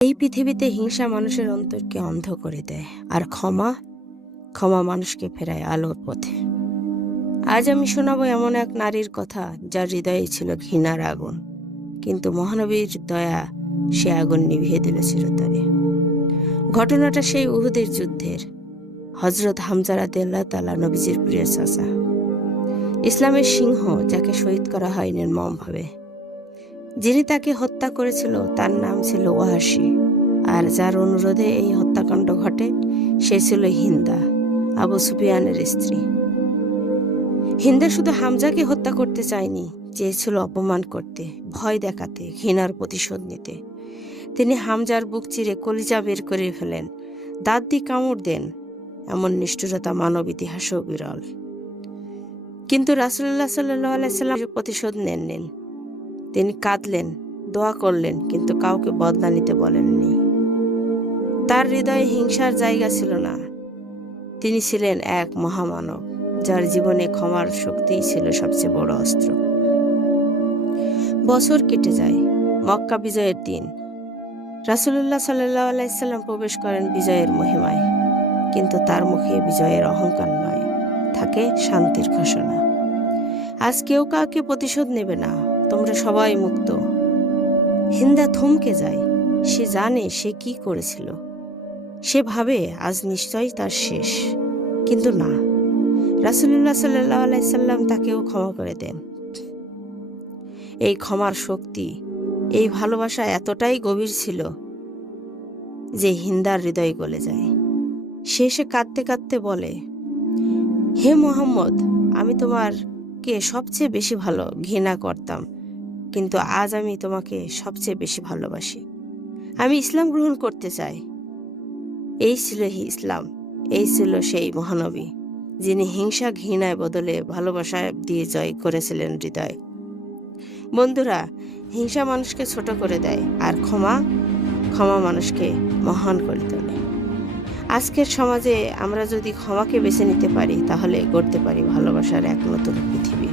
এই পৃথিবীতে হিংসা মানুষের অন্তরকে অন্ধ করে দেয়, আর ক্ষমা ক্ষমা মানুষকে ফেরায় আলোর পথে। আজ আমি শোনাবো এমন এক নারীর কথা, যার হৃদয়ে ছিল ঘৃণার আগুন, কিন্তু মহানবীর দয়া সে আগুন নিভিয়ে দিল চিরতরে। ঘটনাটা সেই উহুদের যুদ্ধের। হজরত হামজা রাদিয়াল্লাহু তাআলা, নবীজির প্রিয় চাচা, ইসলামের সিংহ, যাকে শহীদ করা হয় নির্মমভাবে। যিনি তাকে হত্যা করেছিল তার নাম ছিল ওয়াহাশী, আর যার অনুরোধে এই হত্যাকাণ্ড ঘটে সে ছিল হিন্দা, আবু সুফিয়ানের স্ত্রী। হিন্দা শুধু হামজাকে হত্যা করতে চায়নি, চেয়েছিল অপমান করতে, ভয় দেখাতে, ঘৃণার প্রতিশোধ নিতে। তিনি হামজার বুক চিরে কলিজা বের করে ফেলেন, দাঁত দিয়ে কামড় দেন। এমন নিষ্ঠুরতা মানব ইতিহাসেও বিরল। কিন্তু রাসূলুল্লাহ সাল্লাল্লাহু আলাইহি সাল্লাম প্রতিশোধ নেননি। তিনি কাঁদলেন, দোয়া করলেন, কিন্তু কাউকে বদলা নিতে বলেননি। তার হৃদয়ে হিংসার জায়গা ছিল না। তিনি ছিলেন এক মহামানব, যার জীবনে ক্ষমার শক্তিই ছিল সবচেয়ে বড় অস্ত্র। বছর কেটে যায়, মক্কা বিজয়ের দিন। রাসূলুল্লাহ সাল্লাল্লাহু আলাইহি সাল্লাম প্রবেশ করেন বিজয়ের মহিমায়, কিন্তু তার মুখে বিজয়ের অহংকার নয়, থাকে শান্তির ঘোষণা। আজ কেউ কাউকে প্রতিশোধ নেবে না, তোমরা সবাই মুক্ত। হিন্দা থমকে যায়। সে জানে সে কি করেছিল। সে ভাবে আজ নিশ্চয়ই তার শেষ, কিন্তু না, রাসূলুল্লাহ সাল্লাল্লাহু আলাইহি সাল্লাম তাকেও ক্ষমা করে দেন। এই ক্ষমার শক্তি, এই ভালোবাসা এতটাই গভীর ছিল যে হিন্দার হৃদয় গলে যায়। সে কাঁদতে কাঁদতে বলে, হে মুহাম্মদ, আমি তোমাকে সবচেয়ে বেশি ঘৃণা করতাম, কিন্তু আজ আমি তোমাকে সবচেয়ে বেশি ভালোবাসি। আমি ইসলাম গ্রহণ করতে চাই। এই ছিল ইসলাম, এই ছিল সেই মহানবী, যিনি হিংসা ঘৃণায় বদলে ভালোবাসা দিয়ে জয় করেছিলেন হৃদয়। বন্ধুরা, হিংসা মানুষকে ছোট করে দেয়, আর ক্ষমা মানুষকে মহান করে তোলে। আজকের সমাজে আমরা যদি ক্ষমাকে বেছে নিতে পারি, তাহলে গড়তে পারি ভালোবাসার এক নতুন পৃথিবী।